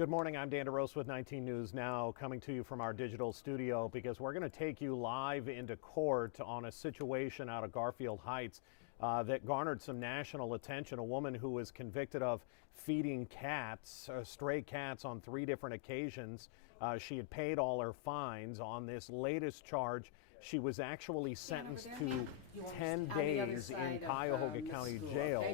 Good morning, I'm Dan DeRose with 19 News Now, coming to you from our digital studio because we're going to take you live into court on a situation out of Garfield Heights that garnered some national attention. A woman who was convicted of feeding cats, stray cats, on 3 different occasions. She had paid all her fines. On this latest charge, she was actually sentenced to 10 days in Cuyahoga County Jail.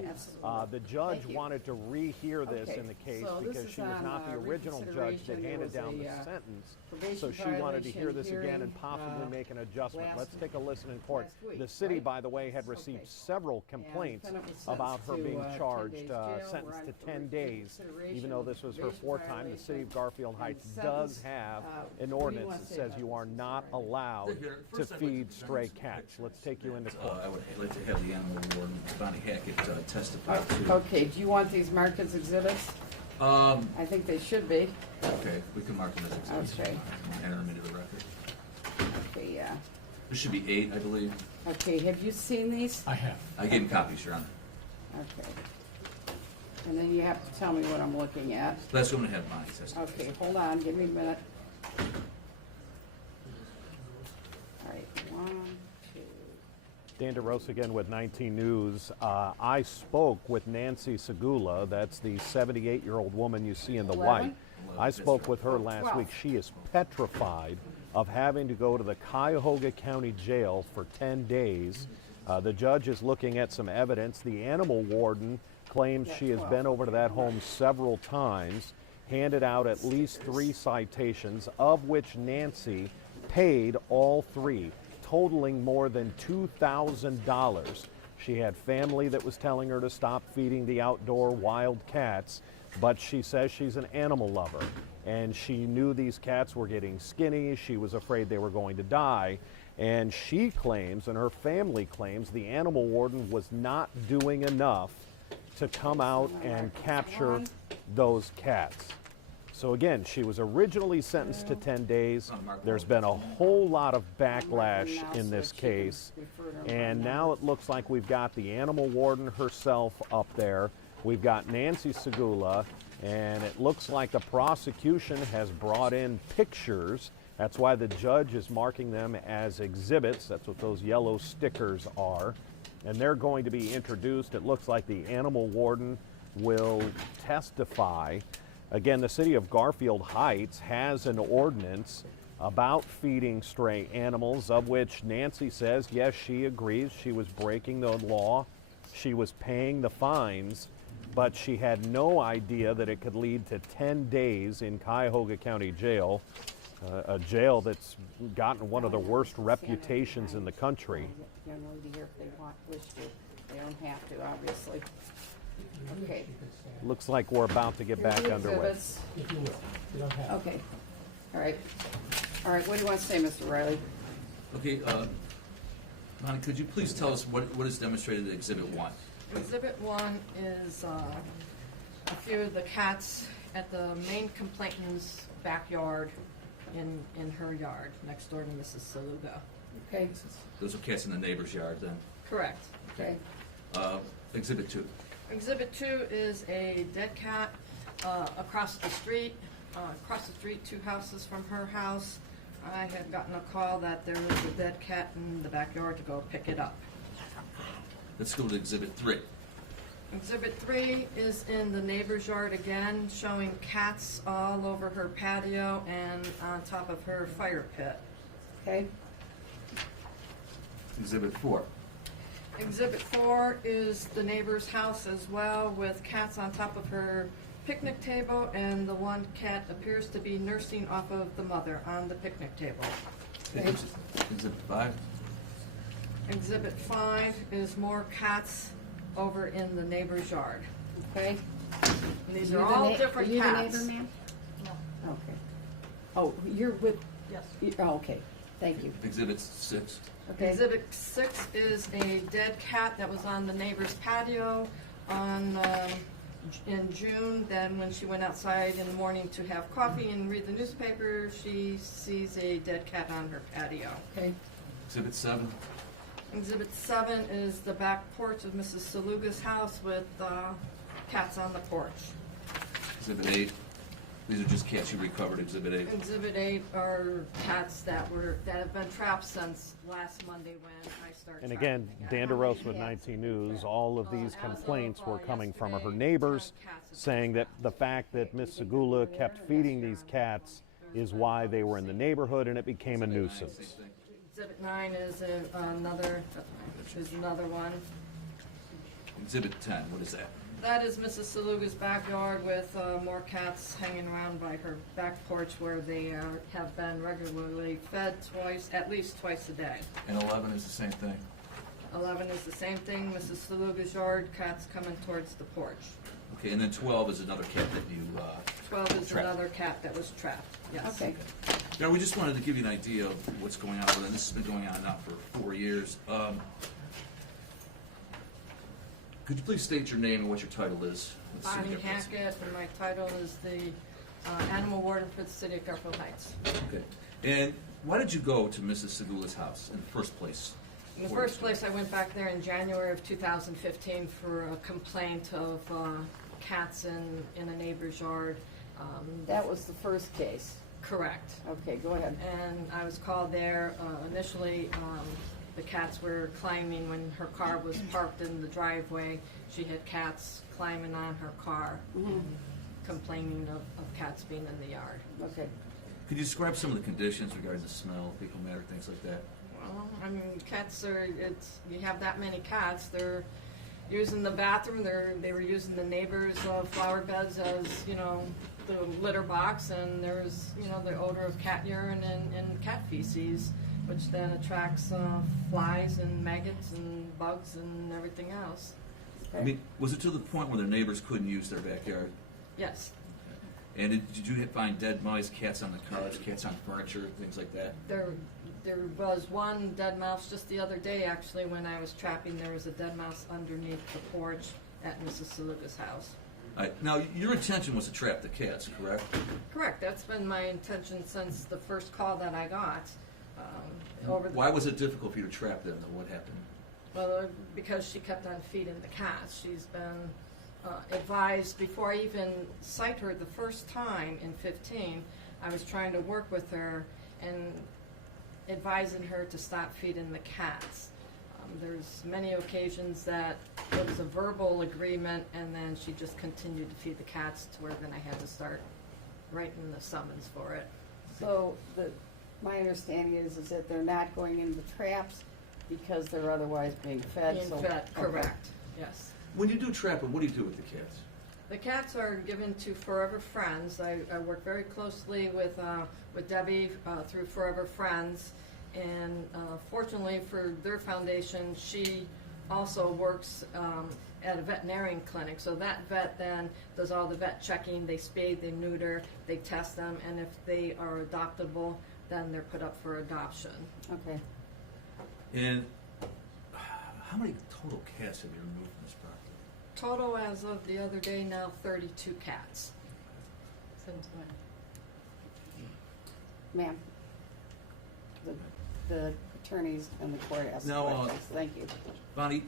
The judge wanted to rehear this in the case because she was not the original judge that handed down the sentence. So she wanted to hear this again and possibly make an adjustment. Let's take a listen in court. The city, by the way, had received several complaints about her being charged, sentenced to 10 days. Even though this was her 4th time, the city of Garfield Heights does have an ordinance that says you are not allowed to feed stray cats. Let's take you into court. I would like to have the animal warden, Bonnie Hackett, testify to. Okay, do you want these marked as exhibits? I think they should be. Okay, we can mark them as exhibits. Okay. Enter them into the record. Okay, yeah. There should be 8, I believe. Okay, have you seen these? I have. I gave him copies, Your Honor. Okay. And then you have to tell me what I'm looking at. That's going to have Bonnie testify. Okay, hold on, give me a minute. All right, 1, 2. Dan DeRose again with 19 News. I spoke with Nancy Segula. That's the 78-year-old woman you see in the 11? white. I spoke with her last 12. week. She is petrified of having to go to the Cuyahoga County Jail for 10 days. The judge is looking at some evidence. The animal warden claims she has been over to that home several times, handed out at least 3 citations, of which Nancy paid all 3, totaling more than $2,000. She had family that was telling her to stop feeding the outdoor wild cats, but she says she's an animal lover, and she knew these cats were getting skinny. She was afraid they were going to die, and she claims, and her family claims, the animal warden was not doing enough to come out and capture those cats. So again, she was originally sentenced to 10 days. There's been a whole lot of backlash in this case, and now it looks like we've got the animal warden herself up there. We've got Nancy Segula, and it looks like the prosecution has brought in pictures. That's why the judge is marking them as exhibits. That's what those yellow stickers are. And they're going to be introduced. It looks like the animal warden will testify. Again, the city of Garfield Heights has an ordinance about feeding stray animals, of which Nancy says, yes, she agrees she was breaking the law. She was paying the fines, but she had no idea that it could lead to 10 days in Cuyahoga County Jail, a jail that's gotten one of the worst reputations in the country. Young lady here, if they wish to. They don't have to, obviously. Okay. Looks like we're about to get back underway. Exhibits. Okay. All right. All right, what do you want to say, Mr. Riley? Okay, Bonnie, could you please tell us what is demonstrated in Exhibit 1? Exhibit 1 is a few of the cats at the main complainant's backyard in her yard, next door to Mrs. Saluga. Okay. Those are cats in the neighbor's yard, then? Correct. Okay. Exhibit 2. Exhibit 2 is a dead cat across the street. 2 houses from her house. I had gotten a call that there was a dead cat in the backyard to go pick it up. Let's go to Exhibit 3. Exhibit 3 is in the neighbor's yard again, showing cats all over her patio and on top of her fire pit. Okay. Exhibit 4. Exhibit 4 is the neighbor's house as well, with cats on top of her picnic table, and the one cat appears to be nursing off of the mother on the picnic table. Okay. Exhibit 5. Exhibit 5 is more cats over in the neighbor's yard. Okay. And these are all different cats. Are you the neighbor, ma'am? No. Okay. Oh, you're with... Yes. Oh, okay. Thank you. Exhibit 6. Okay. Exhibit 6 is a dead cat that was on the neighbor's patio in June. Then when she went outside in the morning to have coffee and read the newspaper, she sees a dead cat on her patio. Okay. Exhibit 7. Exhibit 7 is the back porch of Mrs. Saluga's house with cats on the porch. Exhibit 8. These are just cats you recovered, Exhibit A. Exhibit 8 are cats that have been trapped since last Monday when I started. And again, trapping Dan them. DeRosa with 19 News, all of these As of, complaints were coming from her yesterday, neighbors 10 cats have saying been that the fact that Miss Segula kept feeding these cats is why they were in the neighborhood and it became a nuisance. Same thing. Exhibit 9 is another one. Exhibit 10, what is that? That is Mrs. Saluga's backyard with more cats hanging around by her back porch where they have been regularly fed at least twice a day. And 11 is the same thing. 11 is the same thing, Mrs. Saluga's yard, cats coming towards the porch. Okay, and then 12 is another cat that you 12 is Trapped. another cat that was trapped, yes. Okay. Yeah, we just wanted to give you an idea of what's going on with it. This has been going on now for 4 years. Could you please state your name and what your title is? Let's see Bonnie here. Hackett, and my title is the Animal Warden for the City of Garfield Heights. Okay. And why did you go to Mrs. Segula's house in the first place? In the first place, I went back there in January of 2015 for a complaint of cats in a neighbor's yard. That was the first case. Correct. Okay, go ahead. And I was called there. Initially, the cats were climbing when her car was parked in the driveway. She had cats climbing on her car, complaining of cats being in the yard. Okay. Could you describe some of the conditions regarding the smell, fecal matter, things like that? Well, I mean, cats are, you have that many cats, they're using the bathroom, they were using the neighbors' flower beds as, the litter box, and there's, the odor of cat urine and cat feces, which then attracts flies and maggots and bugs and everything else. I mean, was it to the point where their neighbors couldn't use their backyard? Yes, And did you find dead mice, cats on the cars, cats on furniture, things like that? there was one dead mouse just the other day, actually, when I was trapping. There was a dead mouse underneath the porch at Mrs. Saluga's house. Now, your intention was to trap the cats, correct? Correct, that's been my intention since the first call that I got. Why was it difficult for you to trap them, though? What happened? Well, because she kept on feeding the cats. She's been advised, before I even cite her the first time in 15, I was trying to work with her and advising her to stop feeding the cats. There's many occasions that there was a verbal agreement, and then she just continued to feed the cats to where then I had to start writing the summons for it. So my understanding is that they're not going into traps because they're otherwise being fed. Being so, fed, okay. correct, yes. When you do trap them, what do you do with the cats? The cats are given to Forever Friends. I work very closely with Debbie through Forever Friends, and fortunately for their foundation, she also works at a veterinarian clinic. So that vet then does all the vet checking. They spay, they neuter, they test them, and if they are adoptable, then they're put up for adoption. Okay. And how many total cats have you removed from this property? Total as of the other day now, 32 cats. Since when? Ma'am, the attorneys and the court asked Now, questions. Thank you. Bonnie,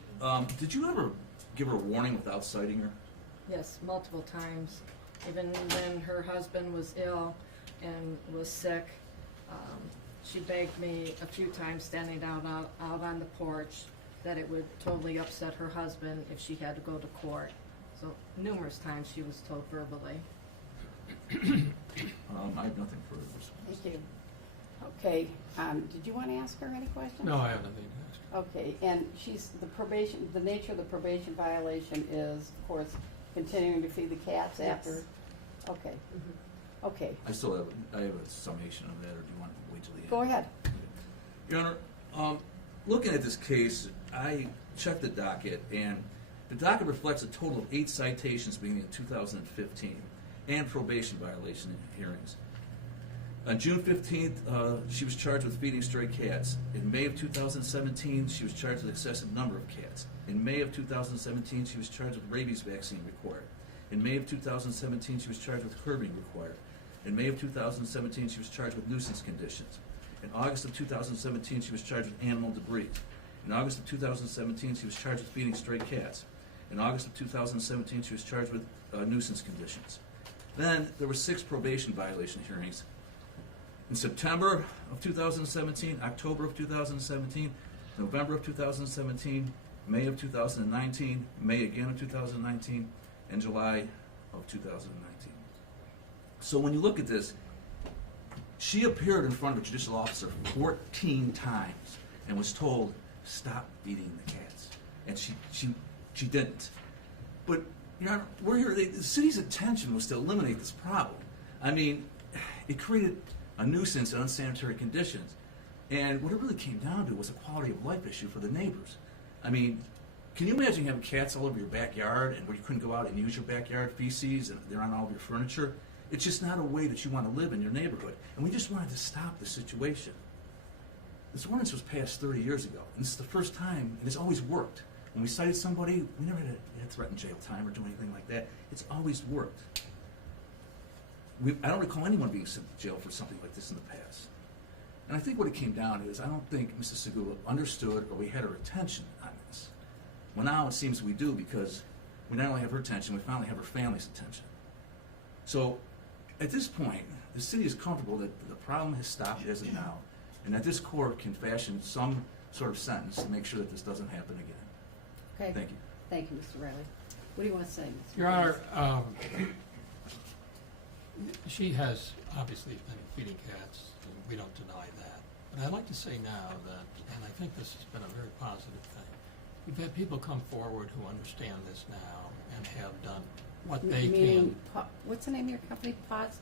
did you ever give her a warning without citing her? Yes, multiple times. Even when her husband was ill and was sick, she begged me a few times standing out on the porch that it would totally upset her husband if she had to go to court. So numerous times she was told verbally. I have nothing further to say. Thank you. Okay, did you want to ask her any questions? No, I have nothing to ask. Okay, and the nature of the probation violation is, of course, continuing to feed the cats Yes. after? Okay. Okay, I have a summation of that, or do you want to wait till the end? go ahead. Your Honor, looking at this case, I checked the docket, and the docket reflects a total of 8 citations beginning in 2015 and probation violation hearings. On June 15th, she was charged with feeding stray cats. In May of 2017, she was charged with excessive number of cats. In May of 2017, she was charged with rabies vaccine required. In May of 2017, she was charged with curbing required. In May of 2017, she was charged with nuisance conditions. In August of 2017, she was charged with animal debris. In August of 2017, she was charged with feeding stray cats. In August of 2017, she was charged with nuisance conditions. Then there were 6 probation violation hearings. In September of 2017, October of 2017, November of 2017, May of 2019, May again of 2019, and July of 2019. So when you look at this, she appeared in front of a judicial officer 14 times and was told, stop beating the cats. And she didn't. But, Your Honor, we're here, the city's intention was to eliminate this problem. I mean, it created a nuisance and unsanitary conditions. And what it really came down to was a quality of life issue for the neighbors. I mean, can you imagine having cats all over your backyard and where you couldn't go out and use your backyard feces and they're on all of your furniture? It's just not a way that you want to live in your neighborhood. And we just wanted to stop the situation. This ordinance was passed 30 years ago, and this is the first time, and it's always worked. When we cited somebody, we never had to threaten jail time or do anything like that. It's always worked. I don't recall anyone being sent to jail for something like this in the past. And I think what it came down to is I don't think Mrs. Segula understood or we had her attention on this. Well, now it seems we do because we not only have her attention, we finally have her family's attention. So at this point, the city is comfortable that the problem has stopped as of now, and that this court can fashion some sort of sentence to make sure that this doesn't happen again. Okay. Thank you. Thank you, Mr. Riley. What do you want to say, Mr. Your Riley? Honor, she has obviously been feeding cats, and we don't deny that. But I'd like to say now that, and I think this has been a very positive thing, we've had people come forward who understand this now and have done what they Meaning, can. what's the name of your company? Paws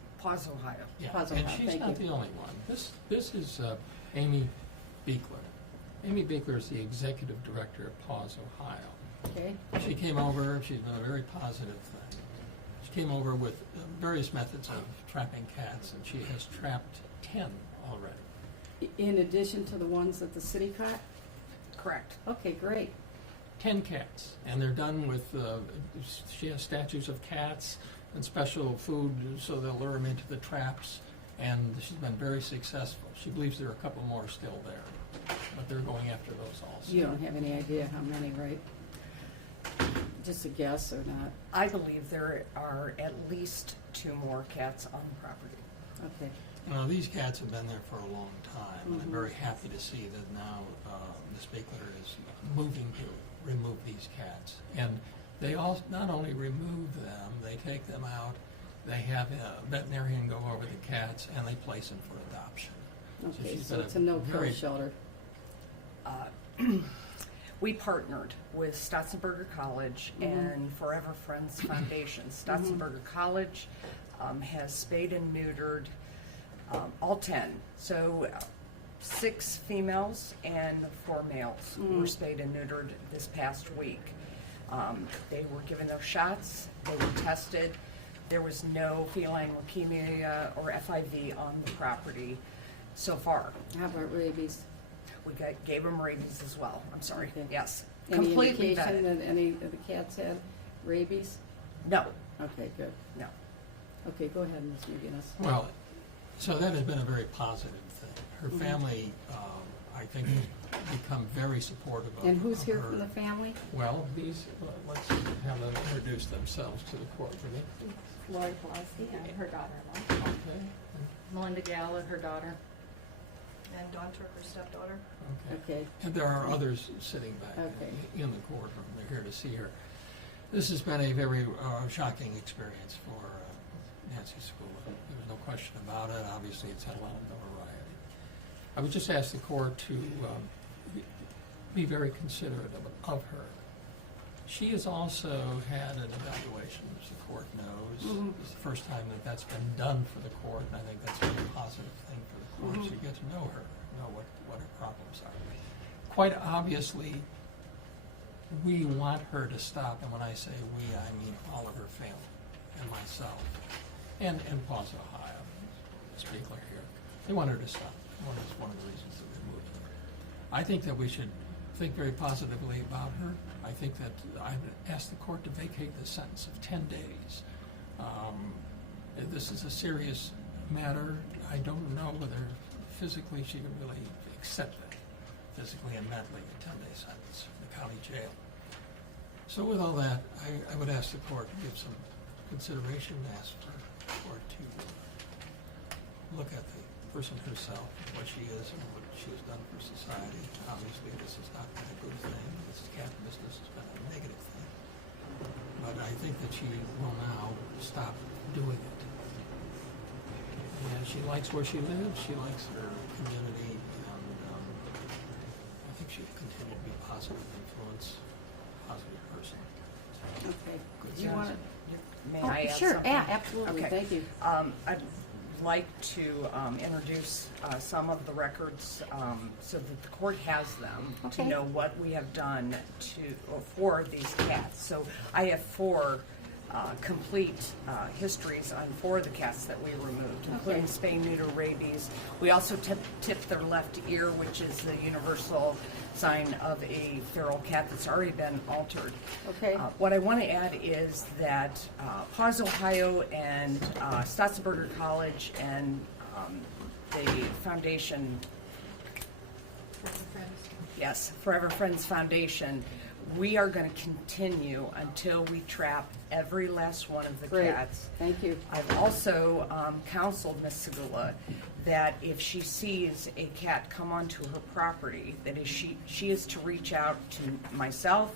Ohio. Yeah, Paws and Ohio. she's Thank not you. the only one. This is Amy Beekler. Amy Beekler is the executive director of Paws Ohio. Okay. She came over, she's done a very positive thing. She came over with various methods of trapping cats, and she has trapped 10 already. In addition to the ones that the city caught? Correct. Okay, great. 10 cats, and they're done with, she has statues of cats and special food so they'll lure them into the traps, and she's been very successful. She believes there are a couple more still there, but they're going after those also. You don't have any idea how many, right? Just a guess or not? I believe there are at least 2 more cats on the property. Okay. These cats have been there for a long time, and I'm very happy to see that now Ms. Bickler is moving to remove these cats. And they all not only remove them, they take them out, they have a veterinarian go over the cats, and they place them for adoption. Okay, she's so been it's a no-kill very- shelter. We partnered with Stotzenberger College and Forever Friends Foundation. Stotzenberger College has spayed and neutered all 10. So 6 females and 4 males were spayed and neutered this past week. They were given their shots, they were tested. There was no feline leukemia or FIV on the property so far. How about rabies? We gave them rabies as well. I'm sorry. Okay. Yes. Any Completely indication vetted. that any of the cats had rabies? No, Okay, good. no. Okay, go ahead, Ms. McGinnis. Well, so that has been a very positive thing. Her family, I think, has become very supportive of her. And who's here from the family? Well, let's have them introduce themselves to the court, will they? Lori Pulaski and her daughter-in-law. Okay, Melinda Gala, her daughter. And Dawn Turker, stepdaughter. okay. Okay, And there are others sitting back Okay. in the courtroom. They're here to see her. This has been a very shocking experience for Nancy Segula. There's no question about it. Obviously, it's had a lot of notoriety. I would just ask the court to be very considerate of her. She has also had an evaluation, which the court knows. It's the first time that that's been done for the court, and I think that's a very positive thing for the court. So you get to know her, know what her problems are. Quite obviously, we want her to stop, and when I say we, I mean all of her family and myself and Paws Ohio, Spiegler here. They want her to stop. That's one of the reasons that we're moving her. I think that we should think very positively about her. I think that I would ask the court to vacate the sentence of 10 days. This is a serious matter. I don't know whether physically she can really accept it, physically and mentally, a 10-day sentence in the county jail. So with all that, I would ask the court to give some consideration, ask for or to look at the person herself, what she is and what she has done for society. Obviously, this has not been a good thing. This cat business has been a negative thing. But I think that she will now stop doing it. And she likes where she lives, she likes her community, and I think she'll continue to be a positive influence, positive person. Okay. Good Do you want to? May I add Sure, something? yeah, absolutely, Okay. thank you. I'd like to introduce some of the records so that the court has them to Okay. know what we have done for these cats. So I have 4 complete histories on 4 of the cats that we removed, including spay, neuter, rabies. We also tipped their left ear, which is the universal sign of a feral cat that's already been altered. Okay. What I want to add is that Paws, Ohio and Stotzenberger College and the foundation, yes, Forever Friends Foundation, we are going to continue until we trap every last one of the Great, cats. thank you. I've also counseled Miss Segula that if she sees a cat come onto her property, that is she is to reach out to myself,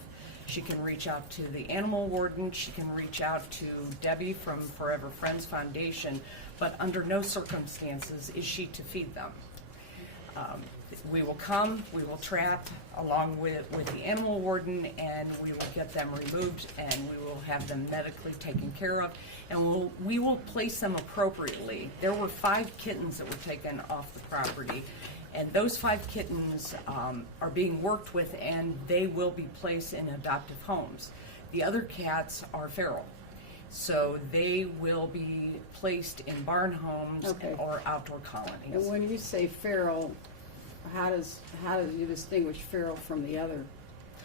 she can reach out to the animal warden, she can reach out to Debbie from Forever Friends Foundation, but under no circumstances is she to feed them. We will come, we will trap along with the animal warden, and we will get them removed, and we will have them medically taken care of, and we will place them appropriately. There were 5 kittens that were taken off the property, and those 5 kittens are being worked with, and they will be placed in adoptive homes. The other cats are feral, so they will be placed in barn homes Okay. or outdoor And colonies. when you say feral, how do you distinguish feral from the other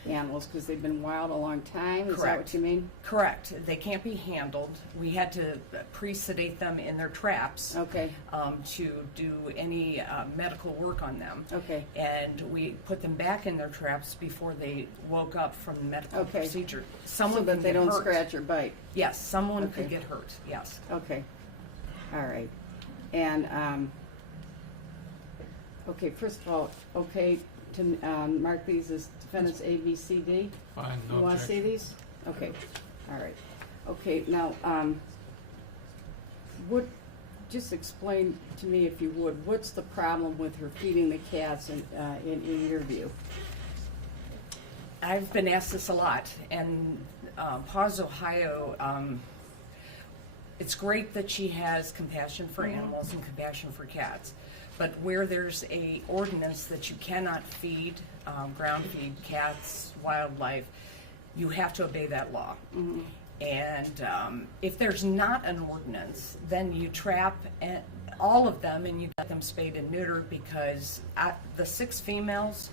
animals? Because they've been wild a long time? Is that what Correct. you mean? Correct. They can't be handled. We had to pre-sedate them in their traps Okay, to do any medical work on them. okay, And we put them back in their traps before they woke up from the medical Okay. procedure. so Someone that can they get don't hurt. scratch or bite? Yes, someone could Okay. get hurt. Yes. Okay, all right. And, okay, first of all, okay to mark these as defendants A, B, C, D? Fine, You no want to see objection. these? Okay, all right. Okay, now, just explain to me, if you would, what's the problem with her feeding the cats in your view? I've been asked this a lot, and Paws, Ohio, it's great that she has compassion for animals and compassion for cats, but where there's a ordinance that you cannot feed, ground feed cats, wildlife, you have to obey that law. And if there's not an ordinance, then you trap all of them and you get them spayed and neutered, because the 6 females,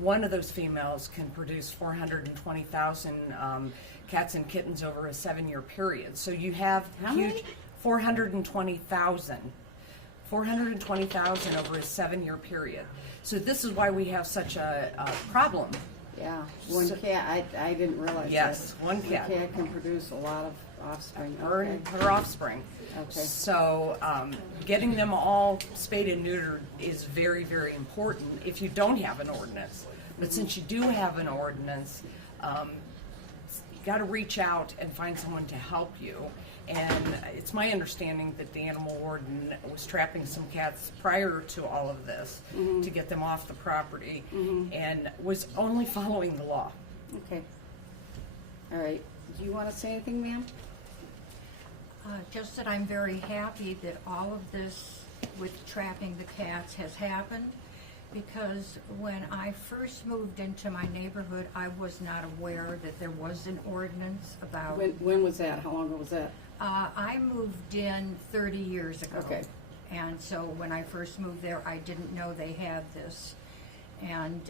one of those females can produce 420,000 cats and kittens over a 7-year period. So you have How huge many? 420,000 over a 7-year period. So this is why we have such a problem. Yeah, one So- cat, I didn't realize that. Yes, one cat. One cat can produce a lot of offspring, Her okay. and her offspring. Okay. So getting them all spayed and neutered is very, very important if you don't have an ordinance. But since you do have an ordinance, you got to reach out and find someone to help you. And it's my understanding that the animal warden was trapping some cats prior to all of this to get them off the property and was only following the law. Okay. All right. Do you want to say anything, ma'am? Just that I'm very happy that all of this with trapping the cats has happened, because when I first moved into my neighborhood, I was not aware that there was an ordinance about. When was that? How long ago was that? I moved in 30 years ago. Okay. And so when I first moved there, I didn't know they had this. And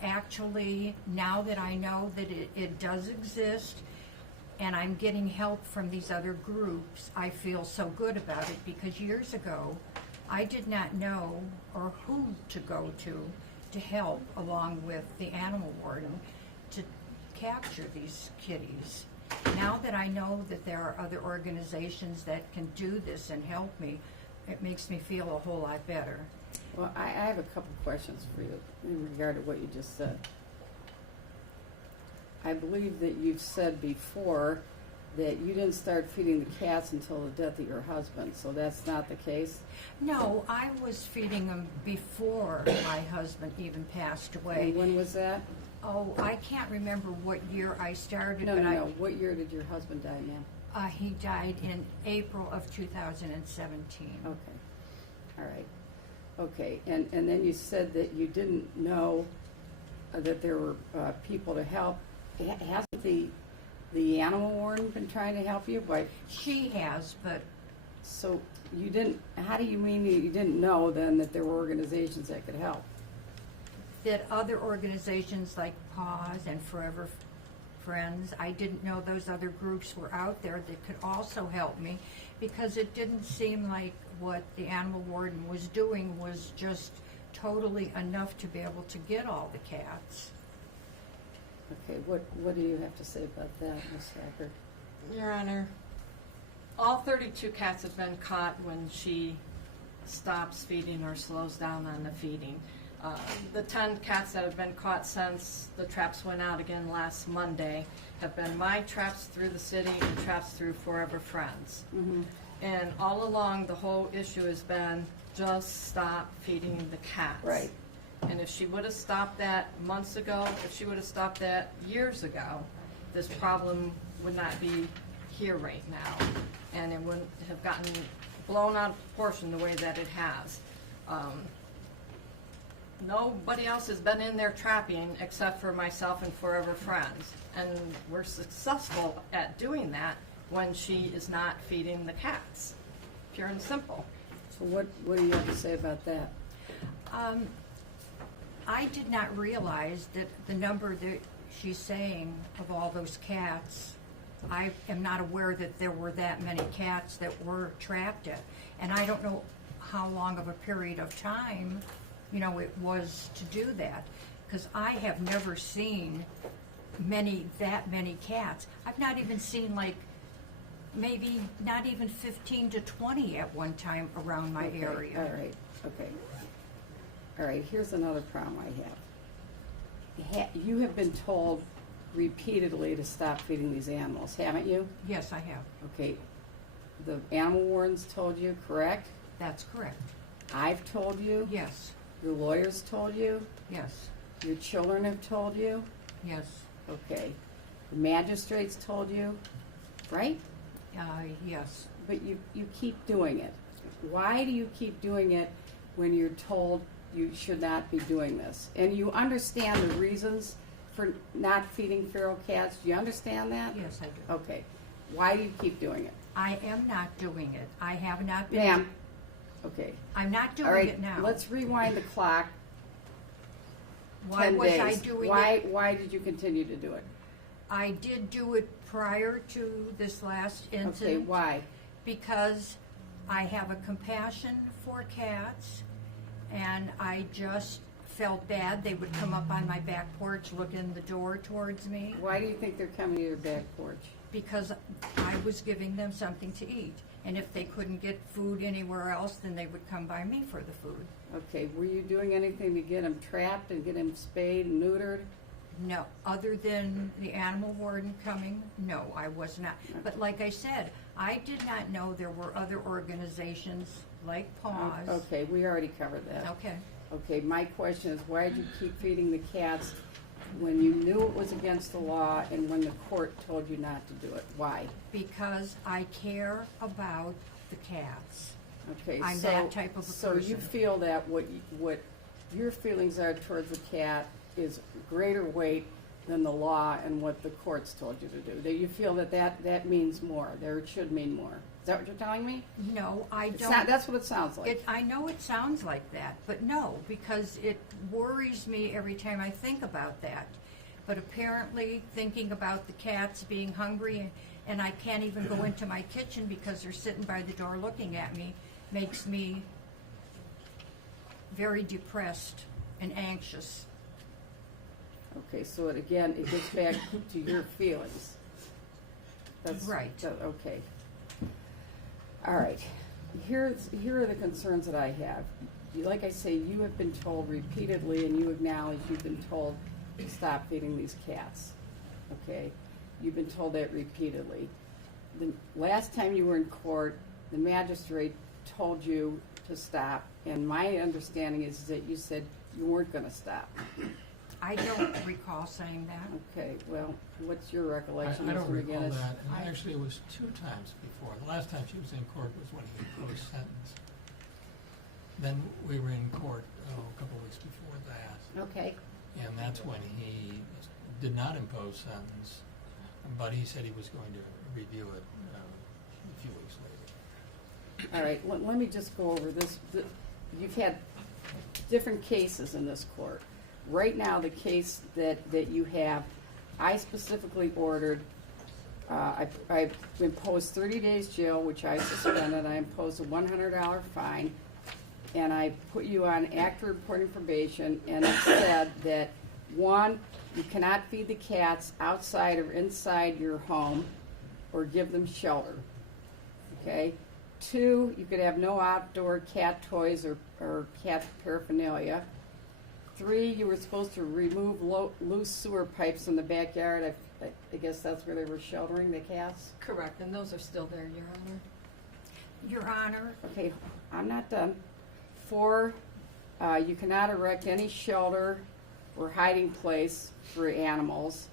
actually, now that I know that it does exist, and I'm getting help from these other groups, I feel so good about it, because years ago, I did not know or who to go to help, along with the animal warden, to capture these kitties. Now that I know that there are other organizations that can do this and help me, it makes me feel a whole lot better. Well, I have a couple questions for you in regard to what you just said. I believe that you've said before that you didn't start feeding the cats until the death of your husband, so that's not the case? No, I was feeding them before my husband even passed away. And when was that? Oh, I can't remember what year I started, No, but no, no. What year did your husband die, ma'am? He died in April of 2017. Okay. All right. Okay. And then you said that you didn't know that there were people to help. Hasn't the animal warden been trying to help you? She has, but So you didn't, how do you mean you didn't know then that there were organizations that could help? that other organizations like PAWS and Forever Friends, I didn't know those other groups were out there that could also help me, because it didn't seem like what the animal warden was doing was just totally enough to be able to get all the cats. Okay, what do you have to say about that, Ms. Hacker? Your Honor, all 32 cats have been caught when she stops feeding or slows down on the feeding. The 10 cats that have been caught since the traps went out again last Monday have been my traps through the city and traps through Forever Friends. Mm-hmm. And all along, the whole issue has been just stop feeding the cats. Right. And if she would have stopped that months ago, if she would have stopped that years ago, this problem would not be here right now. And it wouldn't have gotten blown out of proportion the way that it has. Nobody else has been in there trapping except for myself and Forever Friends. And we're successful at doing that when she is not feeding the cats. Pure and simple. So what do you have to say about that? I did not realize that the number that she's saying of all those cats, I am not aware that there were that many cats that were trapped at. And I don't know how long of a period of time, it was to do that. Because I have never seen that many cats. I've not even seen maybe not even 15 to 20 at one time around my Okay, area. All right, okay. All right, here's another problem I have. You have been told repeatedly to stop feeding these animals, haven't you? Yes, I have. Okay, the animal wardens told you, correct? That's correct. I've told you? Yes, Your lawyers told you? yes, Your children have told you? yes. Okay. The magistrates told you, right? Yes. But you keep doing it. Why do you keep doing it when you're told you should not be doing this? And you understand the reasons for not feeding feral cats? Do you understand that? Yes, I do. Okay. Why do you keep doing it? I am not doing it. I have not been. Ma'am? Okay. I'm not All doing right, it now. let's rewind the clock Why 10 was days. I doing why, it? Why did you continue to do it? I did do it prior to this last incident. Okay, why? Because I have a compassion for cats, and I just felt bad. They would come up on my back porch, look in the door towards me, Why do you think they're coming to your back porch? because I was giving them something to eat. And if they couldn't get food anywhere else, then they would come by me for the food. Okay, were you doing anything to get them trapped and get them spayed and neutered? No, other than the animal warden coming, no, I was not. But like I said, I did not know there were other organizations like PAWS. Okay, we already covered that. Okay, Okay, my question is, why did you keep feeding the cats when you knew it was against the law and when the court told you not to do it? Why? because I care about the cats. Okay, I'm so, that type of a so you person. feel that what your feelings are towards the cat is greater weight than the law and what the courts told you to do. That you feel that means more, there it should mean more. Is that what you're telling me? No, I It's don't. not, that's what it sounds like. I know it sounds like that, but no, because it worries me every time I think about that. But apparently, thinking about the cats being hungry and I can't even go into my kitchen because they're sitting by the door looking at me makes me very depressed and anxious. Okay, so it gets back to your feelings. That's Right. Okay. All right. Here are the concerns that I have. Like I say, you have been told repeatedly, and you acknowledge you've been told to stop feeding these cats. Okay? You've been told that repeatedly. The last time you were in court, the magistrate told you to stop, and my understanding is that you said you weren't going to stop. I don't recall saying that. Okay, well, what's your recollection, I don't Mr. recall McGinnis? that, and actually it was 2 times before. The last time she was in court was when he imposed sentence. Then we were in court a couple of weeks before that, Okay. and that's when he did not impose sentence, but he said he was going to review it a few weeks later. All right, let me just go over this. You've had different cases in this court. Right now, the case that you have, I specifically ordered, I imposed 30 days jail, which I suspended. I imposed a $100 fine, and I put you on active reporting probation, and it said that, 1, you cannot feed the cats outside or inside your home or give them shelter. Okay? 2, you could have no outdoor cat toys or cat paraphernalia. 3, you were supposed to remove loose sewer pipes in the backyard. I guess that's where they were sheltering the cats. Correct, and those are still there, Your Honor. Your Honor, Okay, I'm not done. 4, you cannot erect any shelter or hiding place for animals.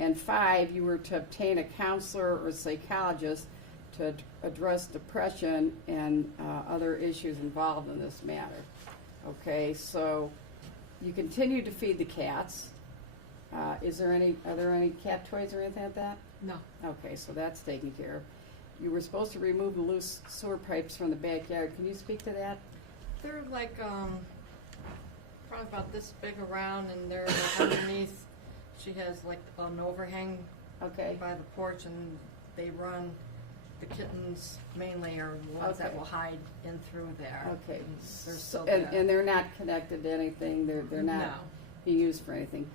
And 5, you were to obtain a counselor or psychologist to address depression and other issues involved in this matter. Okay, so you continue to feed the cats. Are there any cat toys or anything like that? No. Okay, so that's taken care of. You were supposed to remove the loose sewer pipes from the backyard. Can you speak to that? They're like, probably about this big around, and they're underneath. She has like an overhang Okay. by the porch, and they run. The kittens mainly are ones that Okay. will hide in through there. Okay. And they're still And there. they're not connected to anything. They're not No. being used for anything.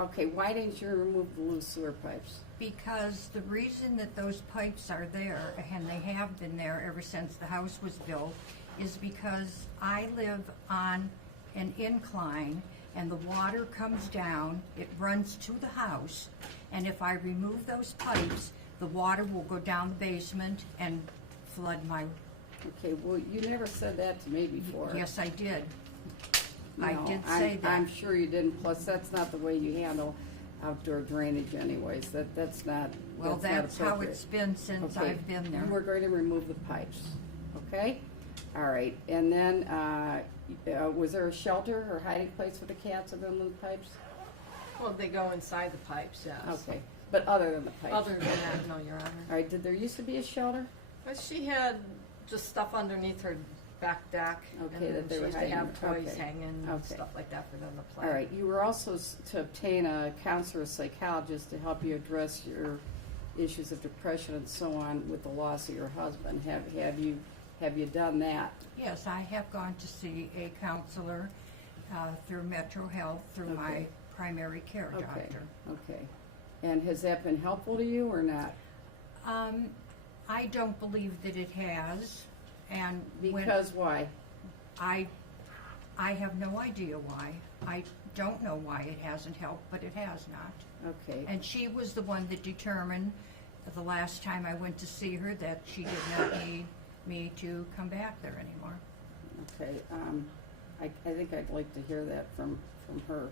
Okay, why didn't you remove the loose sewer pipes? because the reason that those pipes are there, and they have been there ever since the house was built, is because I live on an incline and the water comes down, it runs to the house, and if I remove those pipes, the water will go down the basement and flood my, Okay, well, you never said that to me before. yes, I did. I No, did say that. I'm sure you didn't, plus that's not the way you handle outdoor drainage anyways. That's not Well, not that's how appropriate. it's been since Okay, I've been there. You were going to remove the pipes, okay? All right, and then, was there a shelter or hiding place for the cats other than the pipes? Well, they go inside the pipes, yes. Okay, but other than the pipes? Other than that, no, Your Honor. All right, did there used to be a shelter? But she had just stuff underneath her back deck. Okay, and that they she were used to hiding. have toys Okay. hanging and Okay. stuff like that for them to play. All right, you were also to obtain a counselor or psychologist to help you address your issues of depression and so on with the loss of your husband. Have you done that? Yes, I have gone to see a counselor through Metro Health, through my Okay. primary care Okay, doctor. okay. And has that been helpful to you or not? I don't believe that it has, and when Because why? I have no idea why. I don't know why it hasn't helped, but it has not. Okay, And she was the one that determined the last time I went to see her that she did not need me to come back there anymore. okay. I think I'd like to hear that from her.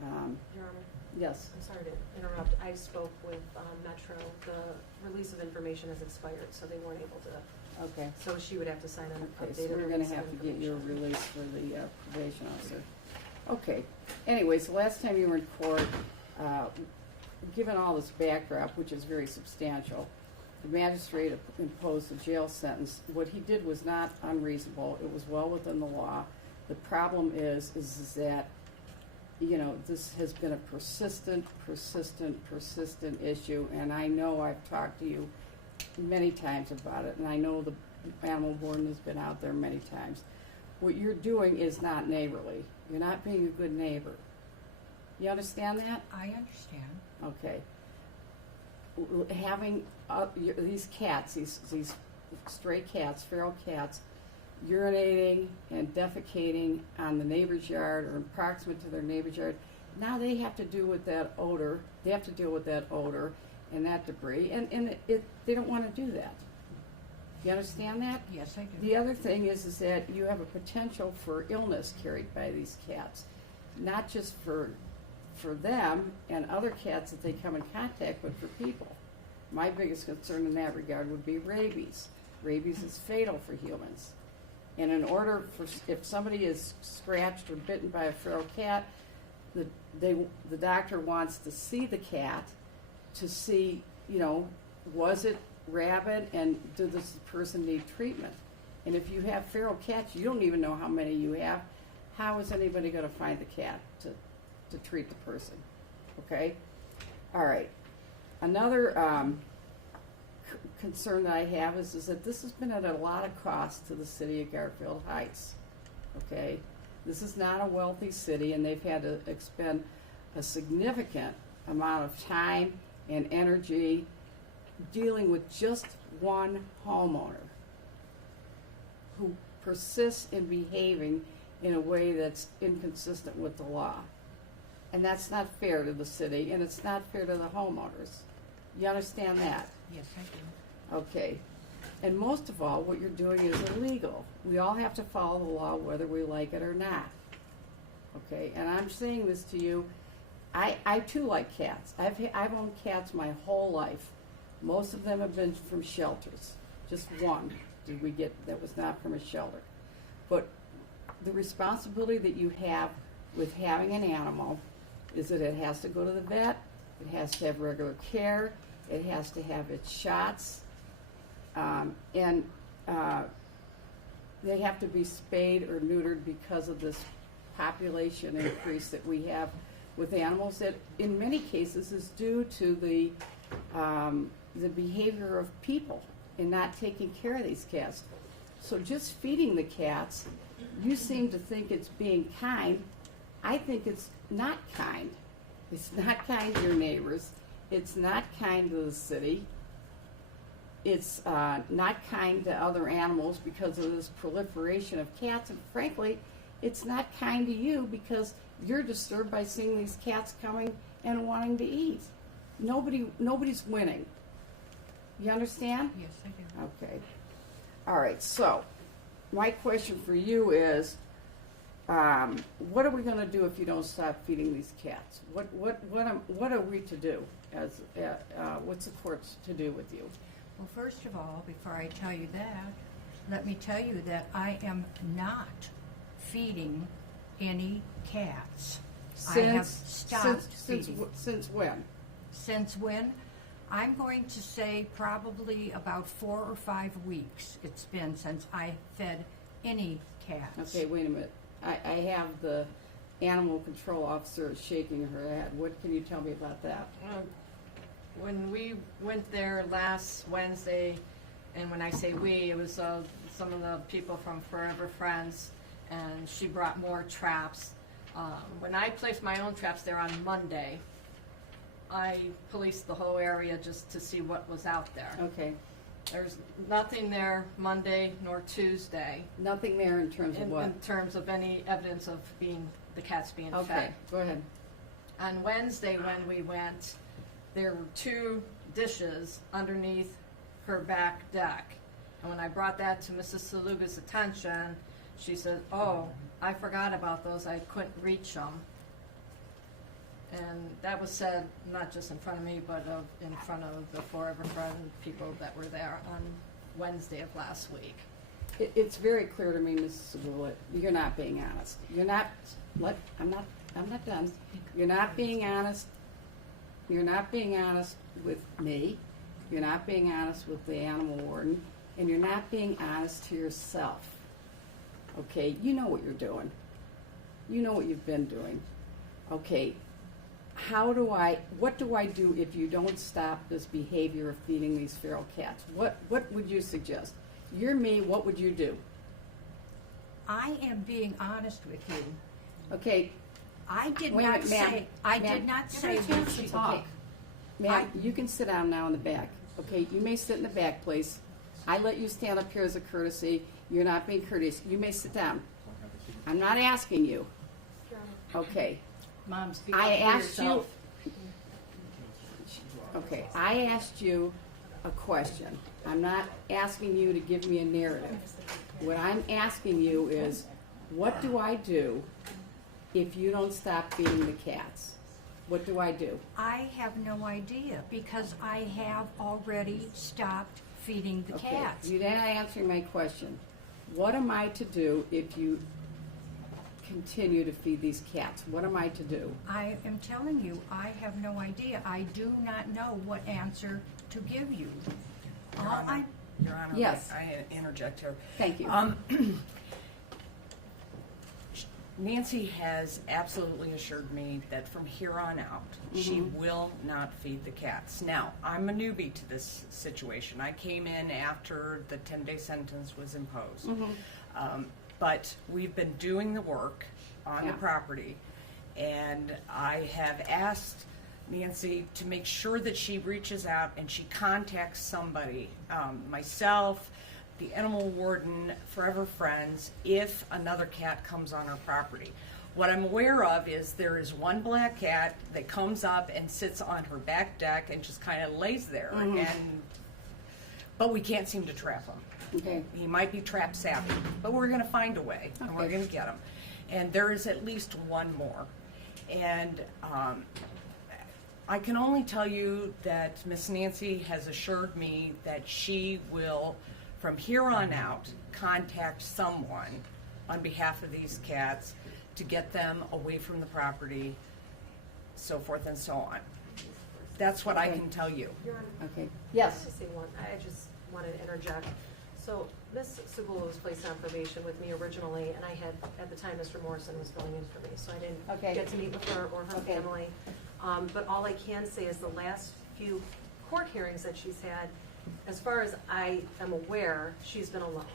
Your Honor, Yes, I'm sorry to interrupt. I spoke with Metro. The release of information has expired, so they weren't able to, okay. so she would have to sign an Okay, so updated we're gonna release of have to get your information. release for the probation officer. Okay, anyways, the last time you were in court, given all this backdrop, which is very substantial, the magistrate imposed a jail sentence. What he did was not unreasonable, it was well within the law. The problem is that, you know, this has been a persistent issue, and I know I've talked to you many times about it, and I know the animal warden has been out there many times. What you're doing is not neighborly. You're not being a good neighbor. You understand that? I understand. Okay. having these cats, these stray cats, feral cats, urinating and defecating on the neighbor's yard or proximate to their neighbor's yard. Now they have to deal with that odor. They have to deal with that odor and that debris, and they don't want to do that. You understand that? Yes, I do. The other thing is that you have a potential for illness carried by these cats, not just for them and other cats that they come in contact with, for people. My biggest concern in that regard would be rabies. Rabies is fatal for humans. And in order for, if somebody is scratched or bitten by a feral cat, the doctor wants to see the cat to see, was it rabid and does this person need treatment? And if you have feral cats, you don't even know how many you have. How is anybody going to find the cat to treat the person? Okay? All right. Another concern that I have is that this has been at a lot of cost to the city of Garfield Heights. Okay? This is not a wealthy city, and they've had to expend a significant amount of time and energy dealing with just one homeowner who persists in behaving in a way that's inconsistent with the law. And that's not fair to the city, and it's not fair to the homeowners. You understand that? Yes, I do. Okay. And most of all, what you're doing is illegal. We all have to follow the law whether we like it or not. Okay? And I'm saying this to you, I too like cats. I've owned cats my whole life. Most of them have been from shelters. Just one did we get that was not from a shelter. But the responsibility that you have with having an animal is that it has to go to the vet, it has to have regular care, it has to have its shots, and they have to be spayed or neutered because of this population increase that we have with animals that in many cases is due to the behavior of people in not taking care of these cats. So just feeding the cats, you seem to think it's being kind. I think it's not kind. It's not kind to your neighbors. It's not kind to the city. It's not kind to other animals because of this proliferation of cats. And frankly, it's not kind to you because you're disturbed by seeing these cats coming and wanting to eat. Nobody's winning. You understand? Yes, I do. Okay. All right. So, my question for you is, what are we going to do if you don't stop feeding these cats? What are we to do? What's the courts to do with you? Well, first of all, before I tell you that, let me tell you that I am not feeding any cats. I have stopped feeding. Since when? Since when? I'm going to say probably about 4 or 5 weeks it's been since I fed any cats. Okay, wait a minute. I have the animal control officer shaking her head. What can you tell me about that? When we went there last Wednesday, and when I say we, it was some of the people from Forever Friends, and she brought more traps. When I placed my own traps there on Monday, I policed the whole area just to see what was out there. Okay. There's nothing there Monday nor Tuesday Nothing there in terms of what? in terms of any evidence of the cats being Okay, fed. go ahead. On Wednesday when we went, there were 2 dishes underneath her back deck. And when I brought that to Mrs. Saluga's attention, she said, "Oh, I forgot about those. I couldn't reach them." And that was said not just in front of me, but in front of the Forever Friend people that were there on Wednesday of last week. It's very clear to me, Mrs. Sabula, you're not being honest. You're not. I'm not done. You're not being honest. You're not being honest with me. You're not being honest with the animal warden, and you're not being honest to yourself. Okay, you know what you're doing. You know what you've been doing. Okay, what do I do if you don't stop this behavior of feeding these feral cats? What would you suggest? You're me, what would you do? I am being honest with you. Okay, I did Wait a not minute, ma'am. say. I Ma'am, did not give her a say chance what to she. talk. Okay. Ma'am, you can sit down now in the back. Okay, you may sit in the back, please. I let you stand up here as a courtesy. You're not being courteous. You may sit down. I'm not asking you. Okay. Mom, speak I up for asked you. yourself. Okay, I asked you a question. I'm not asking you to give me a narrative. What I'm asking you is, what do I do if you don't stop feeding the cats? What do I do? I have no idea because I have already stopped feeding the Okay, cats. you're not answering my question. What am I to do if you continue to feed these cats? What am I to do? I am telling you, I have no idea. I do not know what answer to give you. Your All Honor, Your Honor, Yes. I interject here. Thank you. Nancy has absolutely assured me that from here on out, she will not feed the cats. Now, I'm a newbie to this situation. I came in after the 10-day sentence was imposed. But we've been doing the work on the Yeah. property, and I have asked Nancy to make sure that she reaches out and she contacts somebody, myself, the animal warden, Forever Friends, if another cat comes on our property. What I'm aware of is there is one black cat that comes up and sits on her back deck and just kind of lays there, but we can't seem to trap him. Okay. He might be trap savvy, but we're going to find a way, and we're Okay. going to get him. And there is at least one more. And I can only tell you that Miss Nancy has assured me that she will, from here on out, contact someone on behalf of these cats to get them away from the property, so forth and so on. That's what I Okay. can tell you. Your Honor, Okay. I Yes. just say one, I just wanted to interject. So Ms. Segula was placed on probation with me originally, and I had, at the time, Mr. Morrison was filling in for me, so I didn't Okay. get to meet with her or her Okay. family. But all I can say is the last few court hearings that she's had, as far as I am aware, she's been alone.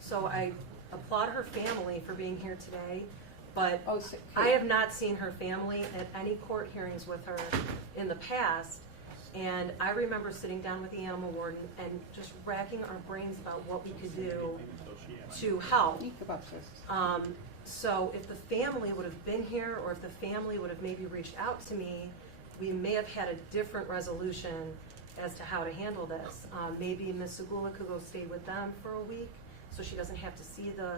So I applaud her family for being here today, but Oh, so- I have not seen her family at any court hearings with her in the past. And I remember sitting down with the animal warden and just racking our brains about what we could do to help. You come upstairs. So if the family would have been here, or if the family would have maybe reached out to me, we may have had a different resolution as to how to handle this. Maybe Ms. Segula could go stay with them for a week, so she doesn't have to see the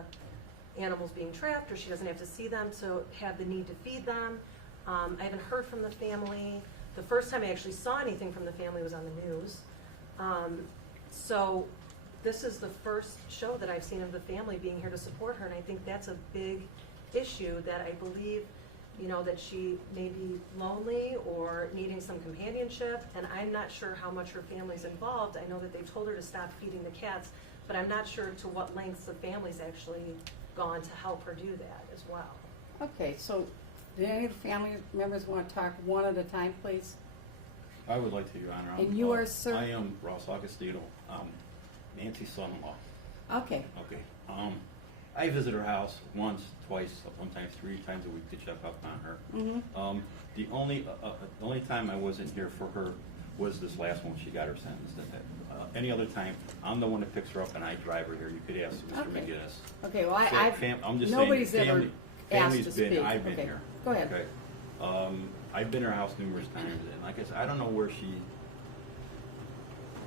animals being trapped, or she doesn't have to see them to have the need to feed them. I haven't heard from the family. The first time I actually saw anything from the family was on the news. So this is the first show that I've seen of the family being here to support her, and I think that's a big issue that I believe, you know, that she may be lonely or needing some companionship, and I'm not sure how much her family's involved. I know that they've told her to stop feeding the cats, but I'm not sure to what lengths the family's actually gone to help her do that as well. Okay, so do any of the family members want to talk one at a time, please? I would like to, Your Honor. And you are, sir? I am Ross Augustino, Nancy's son-in-law. Okay, Okay. I visit her house once, twice, sometimes 3 times a week to check up on her. The only time I wasn't here for her was this last one. She got her sentence. Any other time, I'm the one that picks her up and I drive her here. You could ask Mr. Okay. McGinnis. okay, well, I'm just nobody's saying, ever asked family's to been, speak. I've been Okay, here. go ahead. Okay. I've been to her house numerous times, and like I said, I don't know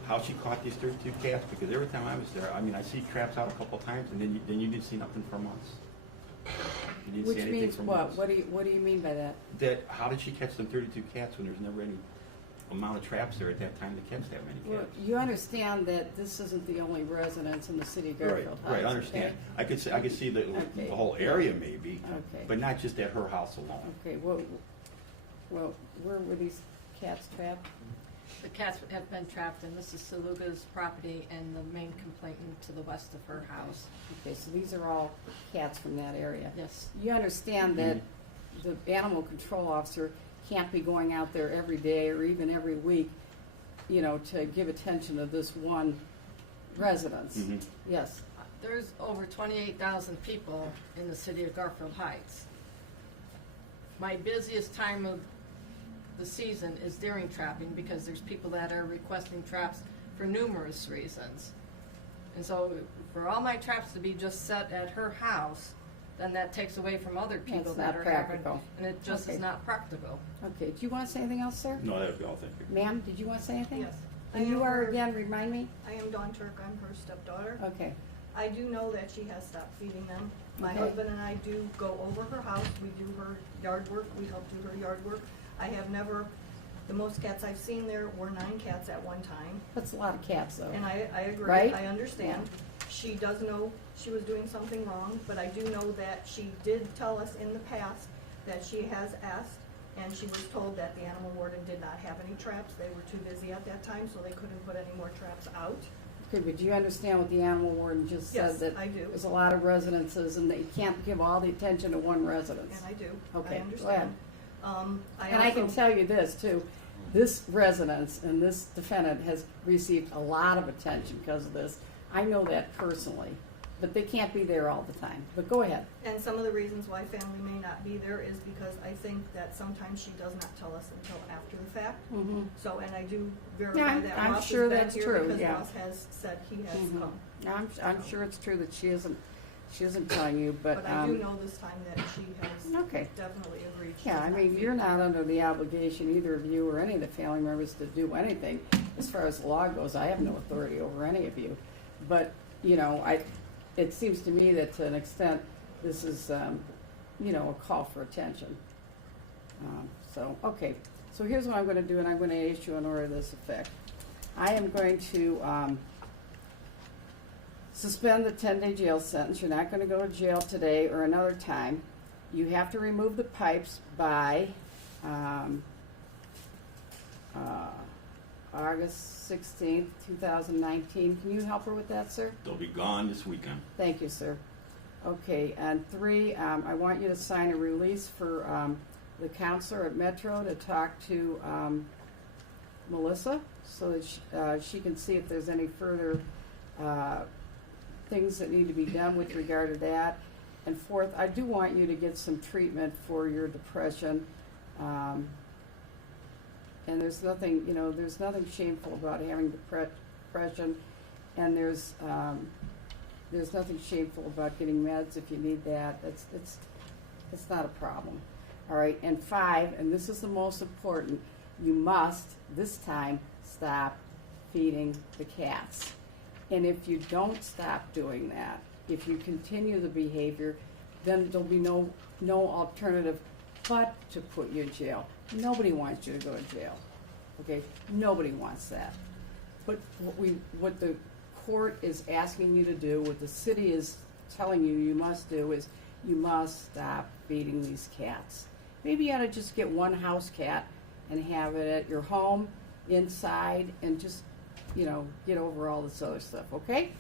how she caught these 32 cats, because every time I was there, I mean, I see traps out a couple times, and then you didn't see nothing for months. You didn't Which see anything means for what? months. What do you mean by that? How did she catch them 32 cats when there's never any amount of traps there at that time to catch that many Well, cats? you understand that this isn't the only residence in the city of Right, Garfield Heights, right, I understand. okay? I could see the Okay. whole area maybe, Okay. but not just at her house alone. Okay, well, where were these cats trapped? The cats have been trapped in Mrs. Saluga's property and the main complainant to the west of her house. Okay, so these are all cats from that area. Yes. You understand that the animal control officer can't be going out there every day or even every week, you know, to give attention to this one residence. Mhm. Yes, There's over 28,000 people in the city of Garfield Heights. My busiest time of the season is during trapping, because there's people that are requesting traps for numerous reasons. And so for all my traps to be just set at her house, then that takes away from other people That's that not are practical. having, and it just Okay. is not practical. Okay, do you want to say anything else, sir? No, that would be all, thank you. Ma'am, did you want to say anything? Yes. And you are again, remind me? I am Dawn Turk, I'm her stepdaughter. Okay, I do know that she has stopped feeding them. My Okay. husband and I do go over her house, we do her yard work, we help do her yard work. I have never, the most cats I've seen there were 9 cats at one time. that's a lot of cats though. And I agree, Right? I understand. She does know she was doing something wrong, but I do know that she did tell us in the past that she has asked, and she was told that the animal warden did not have any traps. They were too busy at that time, so they couldn't put any more traps out. Okay, but do you understand what the animal warden just said? Yes, That I do. there's a lot of residences and they can't give all the attention to one residence. And I do, Okay, I go understand. And I can tell you this too, this residence and this defendant has received a lot of attention because of this. I know that personally, but they can't be there all the time. But go ahead. And some of the reasons why family may not be there is because I think that sometimes she does not tell us until after the fact. Mm-hmm. So, and I do verify Yeah, that I'm Ross sure has been that's here true, because yeah. Ross has said he has Mhm. come. I'm sure it's true that she isn't telling you, but. But I do know this time that she has Okay. definitely agreed. She Yeah, does I not mean, feed. you're not under the obligation, either of you or any of the family members, to do anything. As far as the law goes, I have no authority over any of you. But, you know, it seems to me that to an extent, this is, you know, a call for attention. Okay. So here's what I'm gonna do, and I'm gonna issue an order to this effect. I am going to, suspend the 10-day jail sentence. You're not gonna go to jail today or another time. You have to remove the pipes by August 16th, 2019. Can you help her with that, sir? They'll be gone this weekend. Thank you, sir. Okay, and 3, I want you to sign a release for the counselor at Metro to talk to Melissa so that she can see if there's any further things that need to be done with regard to that. And 4th, I do want you to get some treatment for your depression. And there's nothing, you know, there's nothing shameful about having depression, and there's nothing shameful about getting meds if you need that. It's not a problem. All right, and 5, and this is the most important, you must, this time, stop feeding the cats. And if you don't stop doing that, if you continue the behavior, then there'll be no alternative but to put you in jail. Nobody wants you to go to jail, okay? Nobody wants that. But what the court is asking you to do, what the city is telling you must do, is you must stop feeding these cats. Maybe you ought to just get one house cat and have it at your home, inside, and just, you know, get over all this other stuff, okay?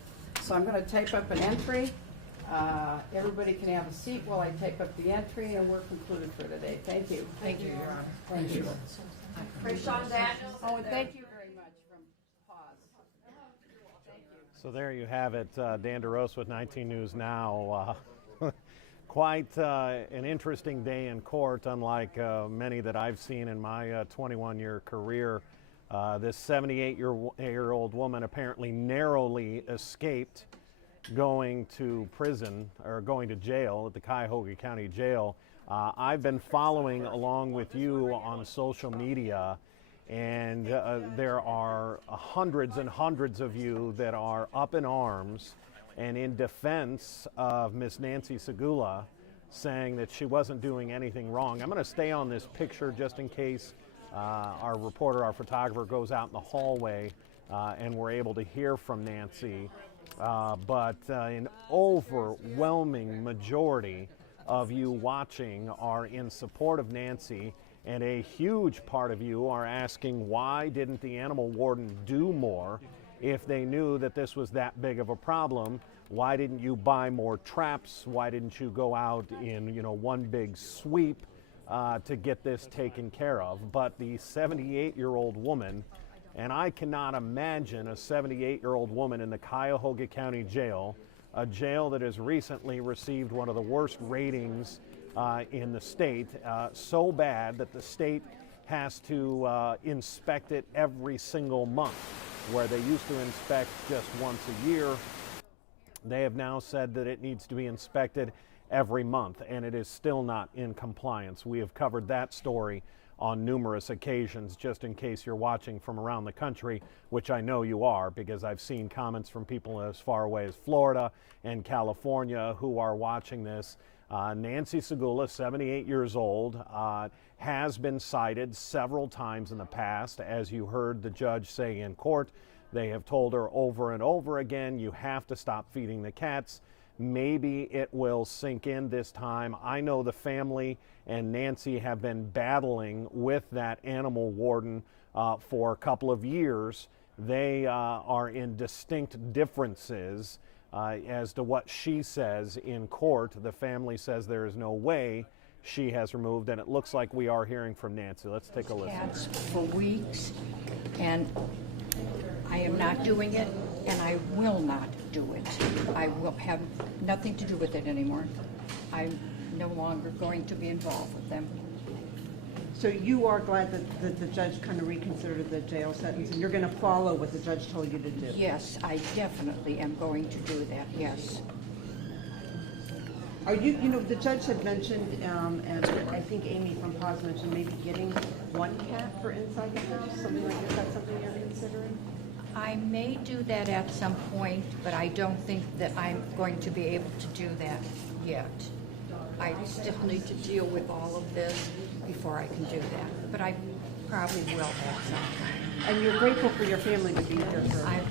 So I'm gonna type up an entry. Everybody can have a seat while I type up the entry, and we're concluded for today. Thank you. Thank you, Your Honor. Thank you. Sean Daniels. Oh, and thank you very much from Pause. So there you have it, Dan DeRose with 19 News Now. Quite an interesting day in court, unlike many that I've seen in my 21-year career. This 78-year-old woman apparently narrowly escaped going to prison, or going to jail at the Cuyahoga County Jail. I've been following along with you on social media, and there are hundreds and hundreds of you that are up in arms and in defense of Miss Nancy Segula, saying that she wasn't doing anything wrong. I'm going to stay on this picture just in case our reporter, our photographer, goes out in the hallway and we're able to hear from Nancy. But an overwhelming majority of you watching are in support of Nancy, and a huge part of you are asking, why didn't the animal warden do more if they knew that this was that big of a problem? Why didn't you buy more traps? Why didn't you go out in, you know, one big sweep to get this taken care of? But the 78-year-old woman, and I cannot imagine a 78-year-old woman in the Cuyahoga County Jail, a jail that has recently received one of the worst ratings in the state, so bad that the state has to inspect it every single month, where they used to inspect just once a year. They have now said that it needs to be inspected every month, and it is still not in compliance. We have covered that story on numerous occasions, just in case you're watching from around the country, which I know you are, because I've seen comments from people as far away as Florida and California who are watching this. Nancy Segula, 78 years old, has been cited several times in the past. As you heard the judge say in court, they have told her over and over again, you have to stop feeding the cats. Maybe it will sink in this time. I know the family and Nancy have been battling with that animal warden for a couple of years. They are in distinct differences as to what she says in court. The family says there is no way she has removed, and it looks like we are hearing from Nancy. Let's take a listen. Cats for weeks, and I am not doing it, and I will not do it. I will have nothing to do with it anymore. I'm no longer going to be involved with them. So you are glad that the judge kind of reconsidered the jail sentence, and you're going to follow what the judge told you to do? Yes, I definitely am going to do that, yes. Are you know, the judge had mentioned, and I think Amy from PAWS mentioned maybe getting one cat for inside the house, something like that. Is that something you're considering? I may do that at some point, but I don't think that I'm going to be able to do that yet. I still need to deal with all of this before I can do that, but I probably will at some time. And you're grateful for your family to be here for. I'm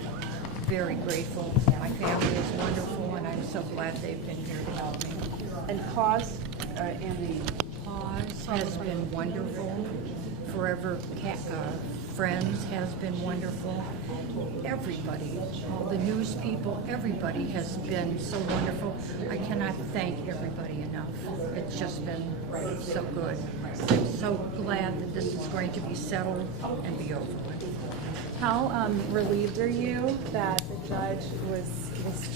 very grateful. My family is wonderful, and I'm so glad they've been here to help me. And PAWS and the PAWS has been wonderful. Forever Friends has been wonderful. Everybody, all the news people, everybody has been so wonderful. I cannot thank everybody enough. It's just been so good. I'm so glad that this is going to be settled and be over with. How relieved are you that the judge was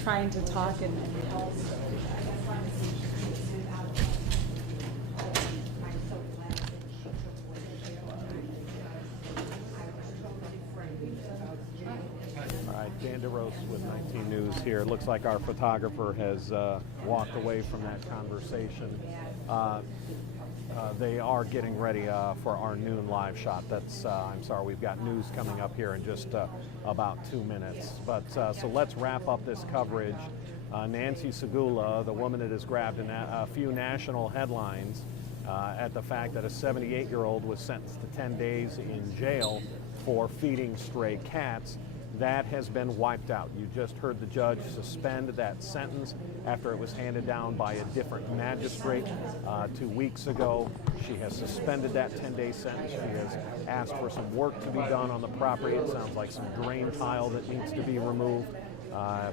trying to talk and help? Dan DeRose with 19 News here. It looks like our photographer has walked away from that conversation. They are getting ready for our noon live shot. That's I'm sorry, we've got news coming up here in just about 2 minutes. But so let's wrap up this coverage. Nancy Segula, the woman that has grabbed a few national headlines at the fact that a 78-year-old was sentenced to 10 days in jail for feeding stray cats. That has been wiped out. You just heard the judge suspend that sentence after it was handed down by a different magistrate 2 weeks ago. She has suspended that 10-day sentence. She has asked for some work to be done on the property. It sounds like some drain tile that needs to be removed.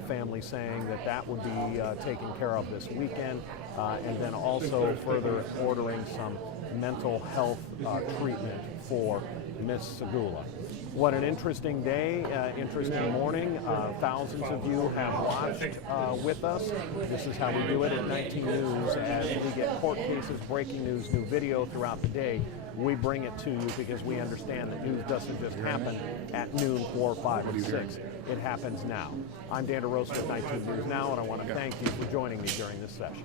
Family saying that would be taken care of this weekend, and then also further ordering some mental health treatment for Miss Segula. What an interesting day, interesting morning. Thousands of you have watched with us. This is how we do it at 19 News. As we get court cases, breaking news, new video throughout the day, we bring it to you because we understand that news doesn't just happen at noon, 4, 5, and 6. It happens now. I'm Dan DeRose with 19 News Now, and I want to thank you for joining me during this session.